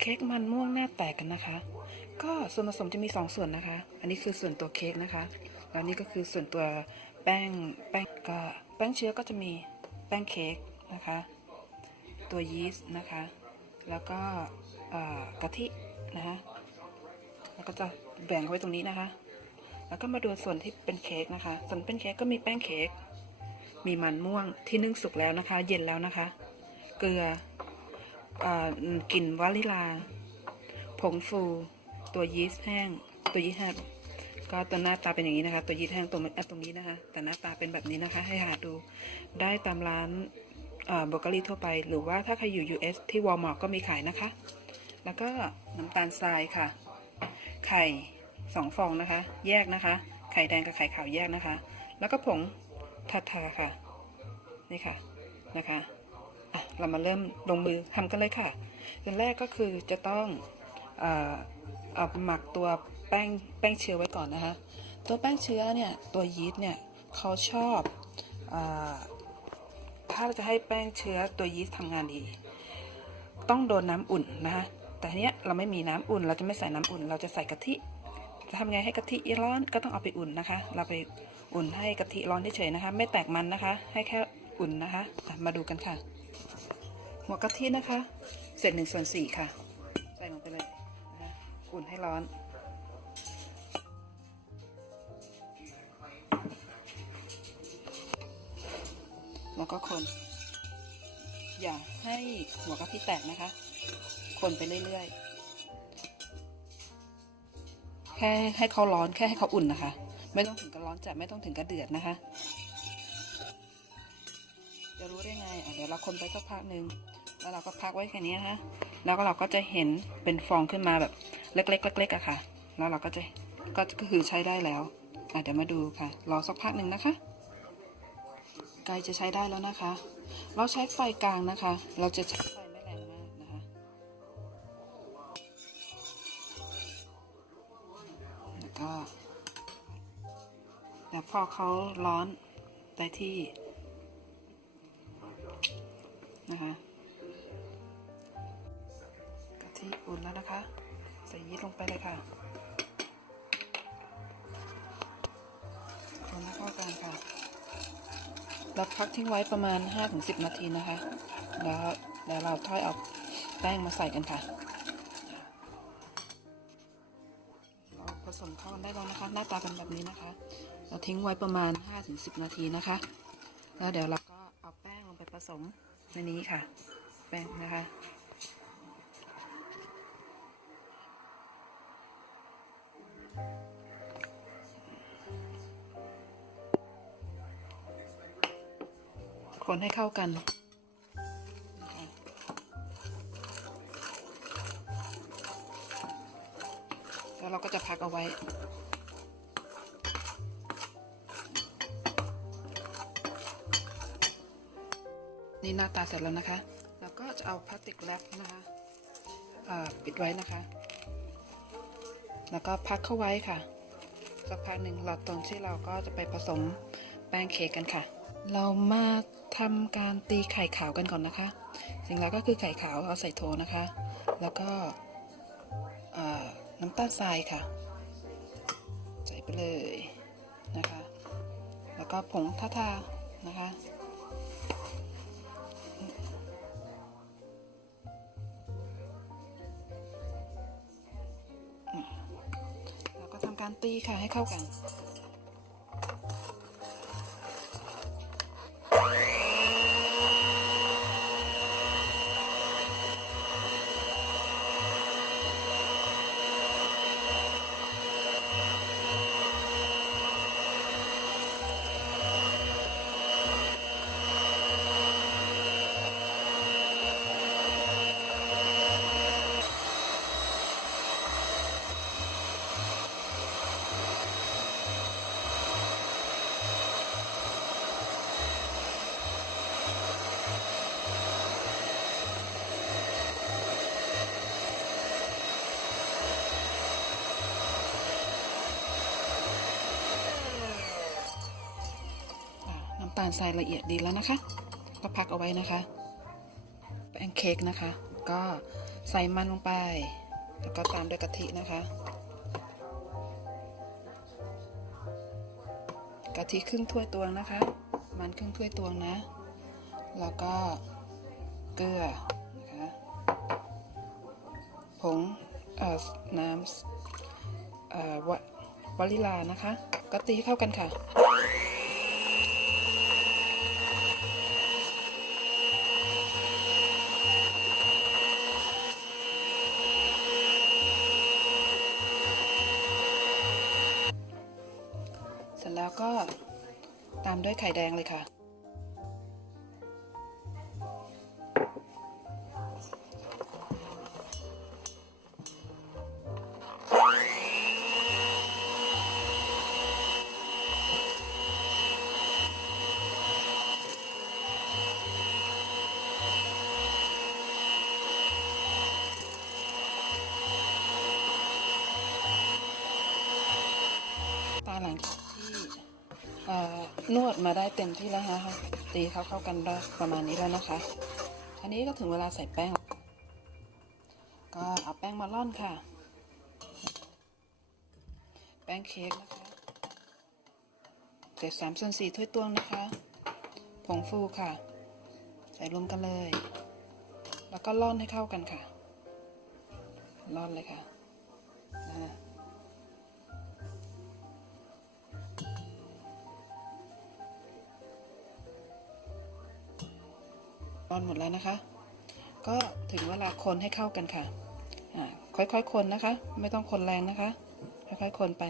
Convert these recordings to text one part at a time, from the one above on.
เค้กมันม่วงหน้าแตกกันนะคะ ก็ส่วนผสมจะมี 2 ส่วนนะคะ อันนี้คือส่วนตัวเค้กนะคะ แล้วนี่ก็คือส่วนตัวแป้งแป้งก็แป้งเชื้อก็จะมีแป้งเค้กนะคะ ตัวยีสต์นะคะ แล้วก็กะทินะคะแล้วก็จะแบ่งเอาไว้ตรงนี้นะคะ แล้วก็มาดูส่วนที่เป็นเค้กนะคะ ส่วนเป็นเค้กก็มีแป้งเค้กมีมันม่วงที่นึ่งสุกแล้วนะคะ เย็นแล้วนะคะ เกลือ กลิ่นวานิลา ผงฟู ตัวยีสต์แห้ง ตัวยีสต์แห้งก็ตัวหน้าตาเป็นอย่างนี้นะคะ ตัวยีสต์แห้งตรงตรงนี้นะคะ แต่หน้าตาเป็นแบบนี้นะคะ ให้หาดูได้ตามร้านเบเกอรี่ทั่วไป หรือว่าถ้าใครอยู่ US ที่ Walmart ก็มีขายนะคะ แล้วก็น้ำตาลทรายค่ะ ไข่สองฟองนะคะ แยกนะคะ ไข่แดงกับไข่ขาวแยกนะคะ แล้วก็ผงทาทาค่ะ นี่ค่ะนะคะ เรามาเริ่มลงมือทำกันเลยค่ะอย่างแรกก็คือจะต้องเอาหมักตัวแป้งแป้งเชื้อไว้ก่อนนะคะ ตัวแป้งเชื้อเนี่ยตัวยีสต์เนี่ยเขาชอบอถ้าเราจะให้แป้งเชื้อตัวยีสต์ทำงานดี ต้องโดนน้ำอุ่นนะคะแต่เนี้ยเราไม่มีน้ำอุ่น เราจะไม่ใส่น้ำอุ่น เราจะใส่กะทิจะทำไงให้กะทิร้อนก็ต้องเอาไปอุ่นนะคะ เราไปอุ่นให้กะทิร้อนเฉยๆนะคะ ไม่แตกมันนะคะ ให้แค่อุ่นนะคะ มาดูกันค่ะ หัวกะทินะคะเศษหนึ่งส่วนสี่ค่ะ ใส่ลงไปเลยนะคะอุ่นให้ร้อน แล้วก็คน อย่าให้หัวกะทิแตกนะคะ คนไปเรื่อยๆ แค่ให้เขาร้อนแค่ให้เขาอุ่นนะคะ ไม่ต้องถึงกับร้อนจัดไม่ต้องถึงกับเดือดนะคะจะรู้ได้ไง เดี๋ยวเราคนไปสักพักหนึ่ง แล้วเราก็พักไว้แค่นี้นะคะ แล้วก็เราก็จะเห็นเป็นฟองขึ้นมาแบบเล็กๆเล็กๆอะค่ะ แล้วเราก็จะก็คือใช้ได้แล้วเดี๋ยวมาดูค่ะ รอสักพักหนึ่งนะคะใกลจะใช้ได้แล้วนะคะ เราใช้ไฟกลางนะคะ เราจะใช้ไฟไม่แรงมากนะคะ แล้วก็แล้วพอเขาร้อนได้ที่นะคะ กะทิอุ่นแล้วนะคะ ใส่ยีสต์ลงไปเลยค่ะคนให้เข้ากันค่ะเราพักทิ้งไว้ประมาณ 5-10 นาทีนะคะ แล้วแล้วเราถอยเอาแป้งมาใส่กันค่ะ เราผสมเข้ากันได้แล้วนะคะ หน้าตาเป็นแบบนี้นะคะ เราทิ้งไว้ประมาณ 5-10 นาทีนะคะ แล้วเดี๋ยวเราก็เอาแป้งลงไปผสมในนี้ค่ะ แป้งนะคะ คนให้เข้ากันแล้วเราก็จะพักเอาไว้ นี่หน้าตาเสร็จแล้วนะคะแล้วก็จะเอาพลาสติกแรปนะคะปิดไว้นะคะ แล้วก็พักเข้าไว้ค่ะ สักพักหนึ่งเราตอนที่เราก็จะไปผสมแป้งเค้กกันค่ะ เรามาทำการตีไข่ขาวกันก่อนนะคะ สิ่งแรกก็คือไข่ขาวเอาใส่โถนะคะ แล้วก็น้ำตาลทรายค่ะ ใส่ไปเลยนะคะ แล้วก็ผงทาทานะคะ ตีค่ะให้เข้ากันำตาลทรายละเอียดดีแล้วนะคะ ก็พักเอาไว้นะคะแป้งเค้กนะคะ ก็ใส่มันลงไป แล้วก็ตามด้วยกะทินะคะกะทิครึ่งถ้วยตวงนะคะ มันครึ่งถ้วยตวงนะ แล้วก็เกลือนะคะผงเอ่อน้ำเอ่อววลิลานะคะ ก็ตีให้เข้ากันค่ะามด้วยไข่แดงเลยค่ะ มาได้เต็มที่แล้วนะคะตีเข้าเข้ากันได้ประมาณนี้แล้วนะคะอันนี้ก็ถึงเวลาใส่แป้ง ก็เอาแป้งมาร่อนค่ะ แป้งเค้กนะคะเกล็ดสามส่วนสี่ถ้วยตวงนะคะ ผงฟูค่ะ ใส่รวมกันเลย แล้วก็ร่อนให้เข้ากันค่ะร่อนเลยค่ะนะ ร่อนหมดแล้วนะคะ ก็ถึงเวลาคนให้เข้ากันค่ะอ่าค่อยๆคนนะคะ ไม่ต้องคนแรงนะคะ ค่อยๆคนไป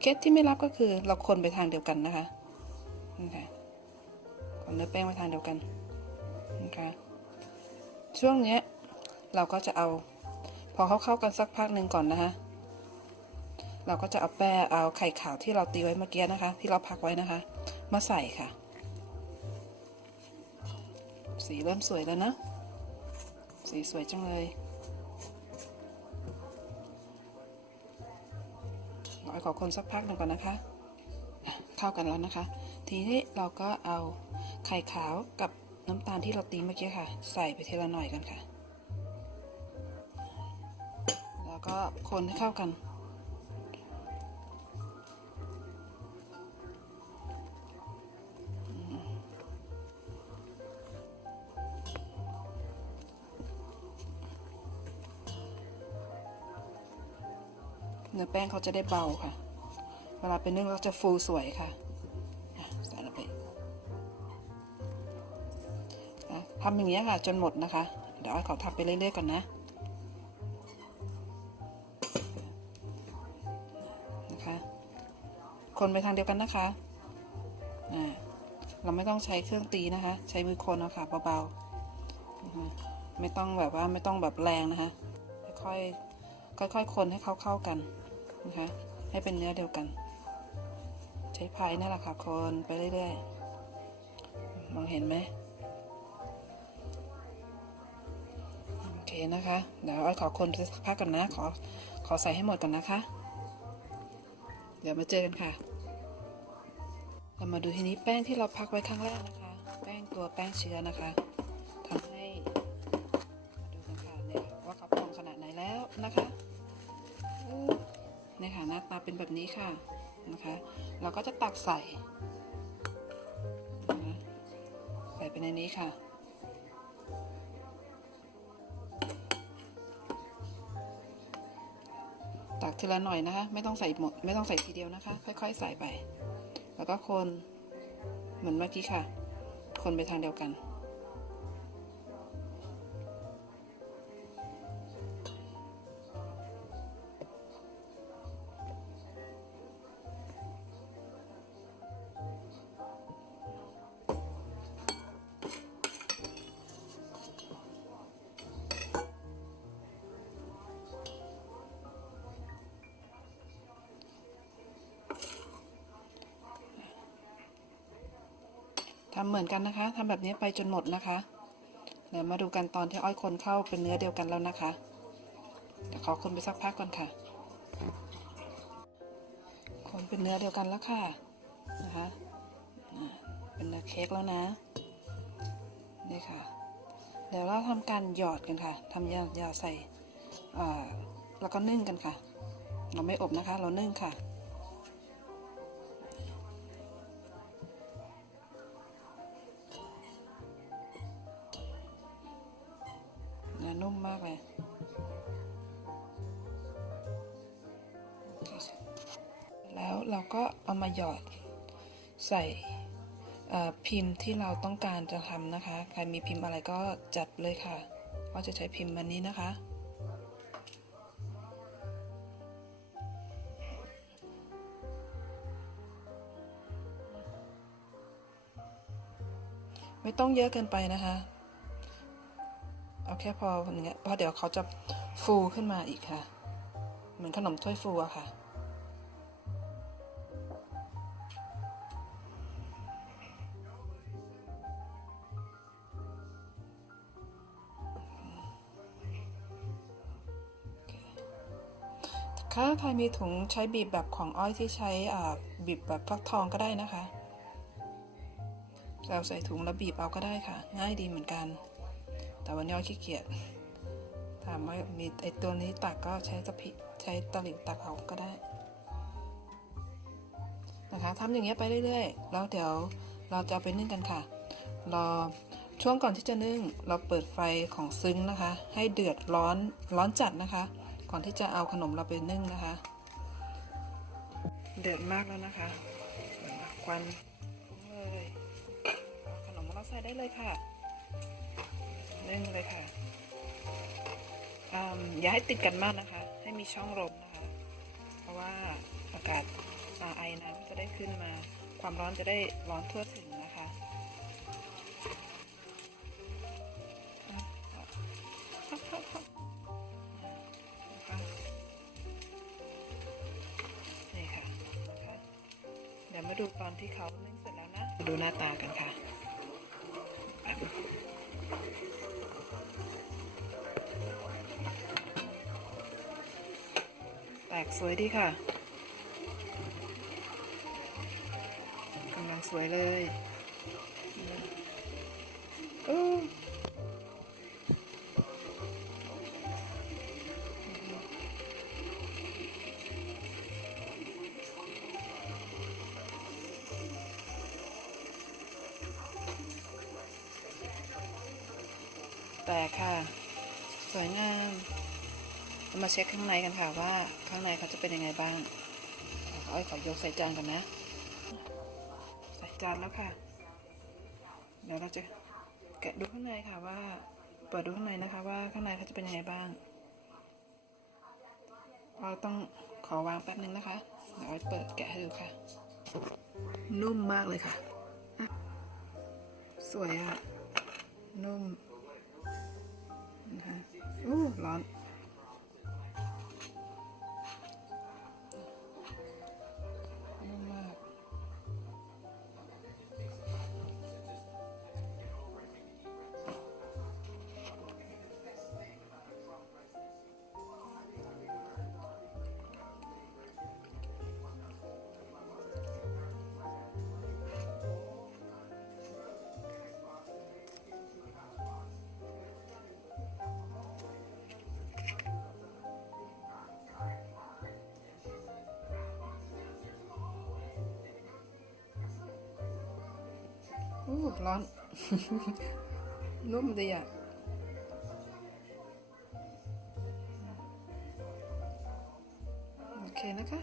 เคล็ดที่ไม่รับก็คือเราคนไปทางเดียวกันนะคะนี่ค่ะคนเนื้อแป้งไปทางเดียวกันนะคะช่วงเนี้ยเราก็จะเอา พอเขาเข้ากันสักพักหนึ่งก่อนนะคะเราก็จะเอาแป้งเอาไข่ขาวที่เราตีไว้เมื่อกี้นะคะ ที่เราพักไว้นะคะ มาใส่ค่ะ สีเริ่มสวยแล้วนะ สีสวยจังเลยราขอคนสักพักหนึ่งก่อนนะคะอะเข้ากันแล้วนะคะ ทีนี้เราก็เอาไข่ขาวกับน้ำตาลที่เราตีเมื่อกี้ค่ะ ใส่ไปทีละหน่อยกันค่ะ แล้วก็คนให้เข้ากัน แป้งเขาจะได้เบาค่ะ เวลาเป็นนึ่งเราจะฟูสวยค่ะใส่ลงไปทำอย่างนี้ค่ะจนหมดนะคะ เดี๋ยวอ้อยขอทำไปเรื่อยๆก่อนนะนะคะคนไปทางเดียวกันนะคะอ่าเราไม่ต้องใช้เครื่องตีนะคะ ใช้มือคนเอาค่ะเบาๆไม่ต้องแบบว่าไม่ต้องแบบแรงนะคะค่อยๆค่อยๆคนให้เข้าเข้ากัน นะคะ ให้เป็นเนื้อเดียวกัน ใช้พายนั่นแหละค่ะคนไปเรื่อยๆ มองเห็นไหมโอเคนะคะ เดี๋ยวอ้อยขอคนไปสักพักก่อนนะ ขอ ขอใส่ให้หมดก่อนนะคะ เดี๋ยวมาเจอกันค่ะ เรามาดูทีนี้แป้งที่เราพักไว้ข้างแรกนะคะ แป้งตัวแป้งเชื้อนะคะ นแบบนี้ค่ะคะ เราก็จะตักใส่ ใส่ไปในนี้ค่ะ ตักทีละหน่อยนะคะ ไม่ต้องใส่หมด ไม่ต้องใส่ทีเดียวนะคะ ค่อย ๆ ใส่ไป แล้วก็คน เหมือนเมื่อกี้ค่ะ คนไปทางเดียวกัน ทำเหมือนกันนะคะทำแบบนี้ไปจนหมดนะคะเดี๋ยวมาดูกันตอนที่อ้อยคนเข้าเป็นเนื้อเดียวกันแล้วนะคะเดี๋ยวขอคนไปสักพักก่อนค่ะ คนเป็นเนื้อเดียวกันแล้วค่ะนะคะเป็นเนื้อเค้กแล้วนะนี่ค่ะ เดี๋ยวเราทำการหยอดกันค่ะทำยาหยาใส่แล้วก็นึ่งกันค่ะ เราไม่อบนะคะ เรานึ่งค่ะ แล้วเราก็เอามาหยอดใส่พิมพ์ที่เราต้องการจะทำนะคะ ใครมีพิมพ์อะไรก็จัดเลยค่ะว่าจะใช้พิมพ์มันนี้นะคะ ไม่ต้องเยอะเกินไปนะคะ เอาแค่พออย่างเงี้ยเพราะเดี๋ยวเขาจะฟูขึ้นมาอีกค่ะ เหมือนขนมถ้วยฟูอะค่ะถ้าใครมีถุงใช้บีบแบบของอ้อยที่ใช้บีบแบบฟักทองก็ได้นะคะเราใส่ถุงแล้วบีบเอาก็ได้ค่ะ ง่ายดีเหมือนกัน แต่วันนี้อ้อยขี้เกียจถามว่ามีไอตัวนี้ตักก็ใช้ตะพิ ใช้ตะหลิวตักเอาก็ได้นะคะทำอย่างเงี้ยไปเรื่อยๆ แล้วเดี๋ยวเราจะเอาไปนึ่งกันค่ะ รอช่วงก่อนที่จะนึ่งเราเปิดไฟของซึ้งนะคะ ให้เดือดร้อนร้อนจัดนะคะ ก่อนที่จะเอาขนมเราไปนึ่งนะคะ เดือดมากแล้วนะคะควันเลยขนมเราใส่ได้เลยค่ะนึ่งเลยค่ะออย่าให้ติดกันมากนะคะ ให้มีช่องลมนะคะ เพราะว่าอากาศอาไอน้ำจะได้ขึ้นมา ความร้อนจะได้ร้อนทั่วถึงนะคะนี่ค่ะนะคะเดี๋ยวมาดูตอนที่เขานึ่งเสร็จแล้วนะมาดูหน้าตากันค่ะ แตกสวยดีค่ะกำลังสวยเลยโอ้แตกค่ะ สวยงาม เรามาเช็คข้างในกันค่ะว่าข้างในเขาจะเป็นยังไงบ้างเอาอ้อยขอยกใส่จานกันนะ ใส่จานแล้วค่ะ เดี๋ยวเราจะแกะดูข้างในค่ะว่า เปิดดูข้างในนะคะว่าข้างในเขาจะเป็นยังไงบ้างเราต้องขอวางแป๊บนึงนะคะเดี๋ยวเปิดแกะให้ดูค่ะ นุ่มมากเลยค่ะ สวยอะนุ่มนะคะอู้ร้อน อู้ร้อน นุ่มดีอะโอเคนะคะ